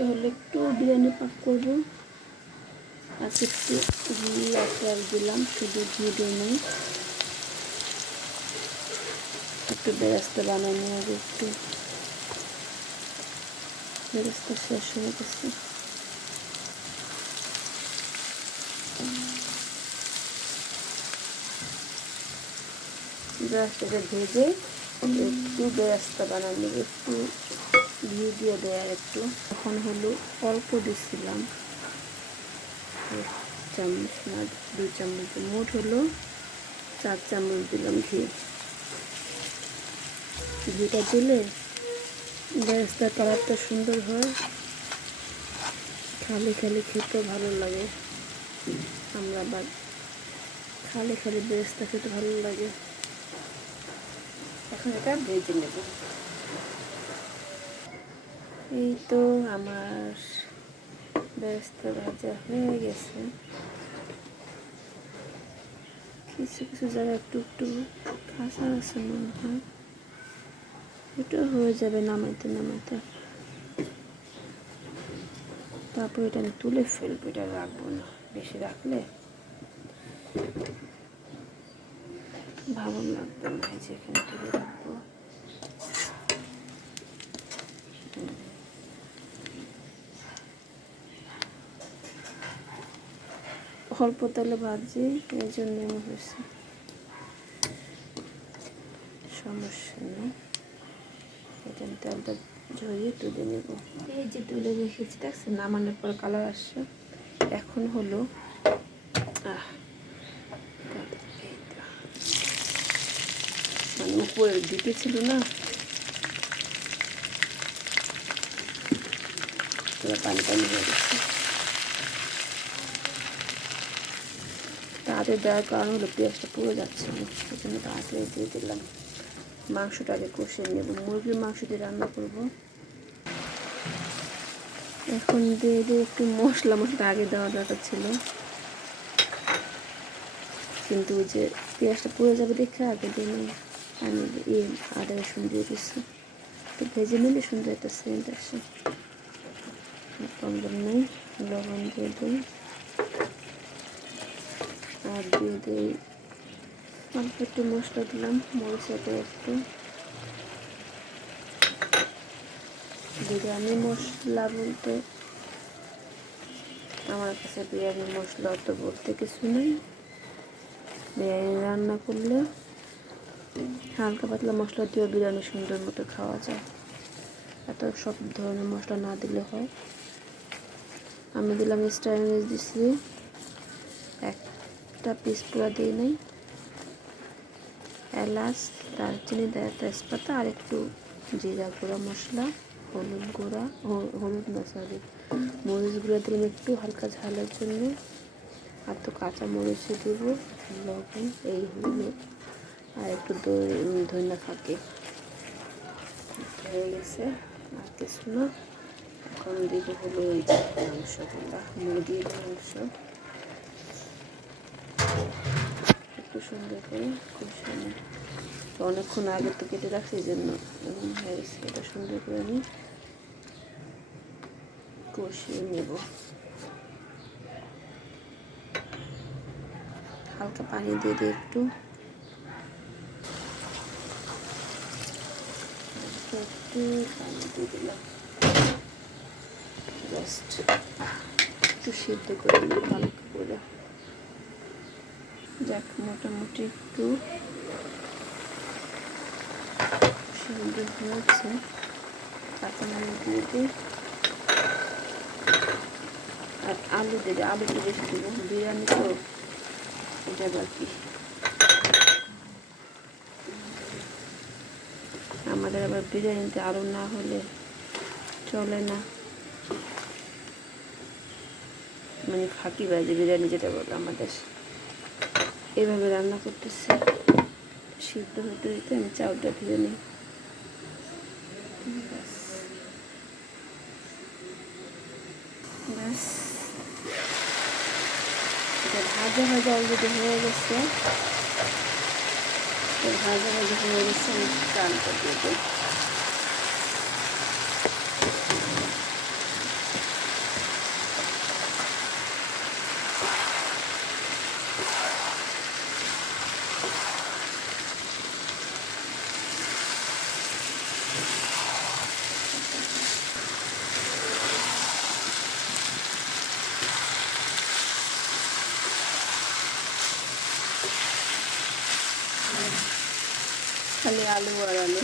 আজকে হলো একটু বিরিয়ানি পাক করবো। আজকে একটু ঘি আর দিলাম, শুধু ঘি দিয়ে নেই, একটু বেরেস্তা বানানো হবে। একটু বেরেস্তা শেষ হয়ে গেছে। বেরেস্তাটা ভেজে একটু বেরেস্তা বানানো, একটু ঘি দিয়ে দেয়। আর একটু এখন হলো অল্প দিচ্ছিলাম, 1 চামচ না 2 চামচ, মোট হলো 4 চামচ দিলাম ঘি। ঘিটা দিলে বেরেস্তার কালারটা সুন্দর হয়, খালি খালি খেতে ভালো লাগে। আমরা আবার খালি খালি বেরেস্তা খেতে ভালো লাগে। এখন এটা ভেজে নেব। এই তো আমার বেরেস্তা ভাজা হয়ে গেছে। কিছু কিছু জায়গায় একটু একটু কাঁচা আছে মনে হয়, এটা হয়ে যাবে নামাইতে নামাইতে। তারপর এটা আমি তুলে ফেলবো, এটা রাখবো না, বেশি রাখলে ভালো লাগবে না। যেখানে তুলে রাখবো। অল্প তেলে ভাজি, এই জন্য এমন হয়েছে, সমস্যা নেই। এটা আমি তেলটা ঝরিয়ে তুলে নেব। এই যে তুলে রেখেছি, দেখছেন নামানোর পর কালার আসছে। এখন হলো মানে উপরের দিকে ছিল না, পানি পানি হয়ে গেছে। তাড়াতাড়ি দেওয়ার কারণ হলো পেঁয়াজটা পুড়ে যাচ্ছিল, সেই জন্য তাড়াতাড়ি দিয়ে দিলাম। মাংসটা আগে কষিয়ে নেব, মুরগির মাংস দিয়ে রান্না করব। এখন দিয়ে দিয়ে একটু মশলা আগে দেওয়া দরকার ছিল, কিন্তু ওই যে পেঁয়াজটা পুড়ে যাবে দেখে আগে দিয়ে নিই। আমি আদা রসুন দিয়ে দিচ্ছি, তো ভেজে নিলে সুন্দর একটা সেন্ট আসে। লবণ নেই, লবণ দিয়ে দিই। আর দিয়ে দিই অল্প একটু মশলা দিলাম, মরিচটা একটু। বিরিয়ানি মশলা বলতে আমার কাছে বিরিয়ানি মশলা তো বলতে কিছু নেই। বিরিয়ানি রান্না করলে হালকা পাতলা মশলা দিয়েও বিরিয়ানি সুন্দর মতো খাওয়া যায়, এত সব ধরনের মশলা না দিলে হয়। আমি দিলাম স্টার এনিস, দিছি একটা পিস পুরা দিই নাই, এলাচ, দারচিনি, তেজপাতা আর একটু জিরা গুঁড়া মশলা, হলুদ গুঁড়া, হলুদ না সরি মরিচ গুঁড়া দিলাম একটু হালকা ঝালের জন্য। আর তো কাঁচা মরিচও দেব, লবণ, এই হলুদ আর একটু ধনিয়া ফাঁকে হয়ে গেছে। আর কিছু না। এখন দিব হলো এই মাংসগুলা, মুরগির মাংস একটু সুন্দর করে কষিয়ে নিই। তো অনেকক্ষণ আগে তো কেটে রাখছি, এই জন্য হয়ে গেছে। এটা সুন্দর করে আমি কষিয়ে নেব। হালকা পানি দিয়ে দিই একটু, একটু পানি দিয়ে দিলাম, জাস্ট একটু সিদ্ধ করে নিই হালকা করে। যাক মোটামুটি একটু সিদ্ধ হয়েছে। কাঁচামরিচ দিয়ে দিই আর আলু দেবে, আলুটা বেশি দেবো, বিরিয়ানি তো এটা বাকি। আমাদের আবার বিরিয়ানিতে আলু না হলে চলে না, মানে ফাঁকি বাজে বিরিয়ানি যেটা বলে আমাদের। এভাবে রান্না করতেছি, সিদ্ধ হতে হতে আমি চাউলটা ধুয়ে নিই। ব্যাস এটা ভাজা ভাজা অলরেডি হয়ে গেছে, ভাজা ভাজা হয়ে গেছে। আমি চালটা দিয়ে দিই, আলু আর আলু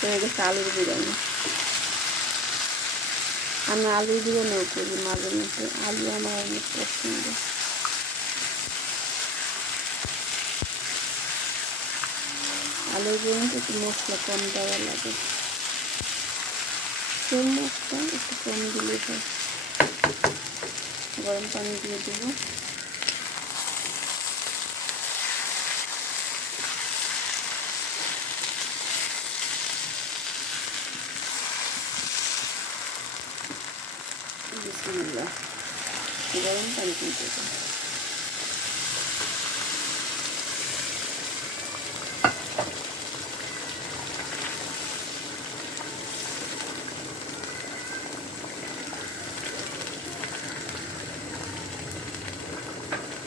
হয়ে গেছে আলুর বিরিয়ানি। আমি আলুর বিরিয়ানিও করি মাঝে মধ্যে, আলু আমার অনেক পছন্দ। আলুর বিরিয়ানিতে একটু মশলা কম দেওয়া লাগে, সেম মশলা একটু কম দিলে হয়। গরম পানি দিয়ে দেবো। বিসমিল্লাহ, গরম পানি দিয়ে দেবো।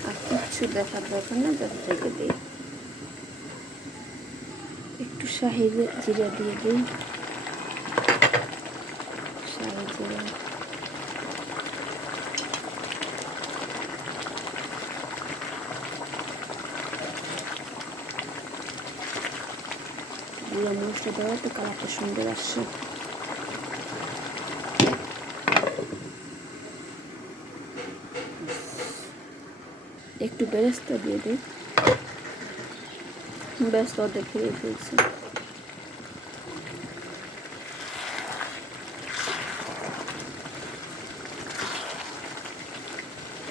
আর কিচ্ছু দেখার দরকার না, যাতে থেকে দিই। একটু শাহি জিরা দিয়ে দিই, শাহি জিরা। গুঁড়া মরিচটা দেওয়া তো কালারটা সুন্দর আসছে। একটু বেরেস্তা দিয়ে দিই, ব্যস্ত দেখে ফেলছি।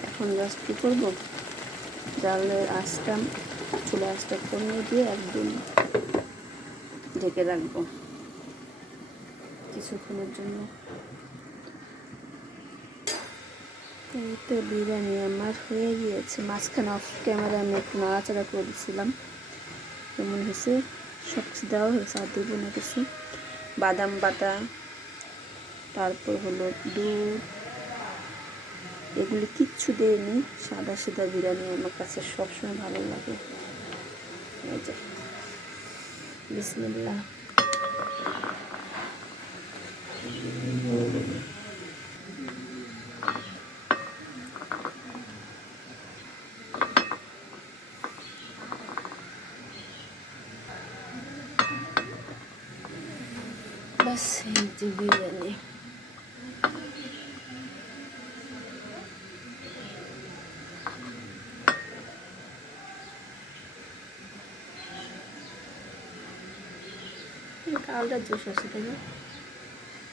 এখন জাস্ট কী করবো, জালের আঁচটা, চুলা আঁচটা কমিয়ে দিয়ে একদম ঢেকে রাখবো কিছুক্ষণের জন্য। এই তো বিরিয়ানি আমার হয়ে গিয়েছে। মাঝখানে অফ ক্যামেরা আমি একটু নাড়াচাড়া করেছিলাম, কেমন হয়েছে। সব কিছু দেওয়া হয়েছে, আর দেবো না কিছু। বাদাম বাটা, তারপর হলো দুধ, এগুলি কিচ্ছু দেয়নি। সাদা সাদা বিরিয়ানি আমার কাছে সবসময় ভালো লাগে। এই যে বিসমিল্লাহ। বাস এই যে বিরিয়ানি। কালটা জোশ আছে, তাই না?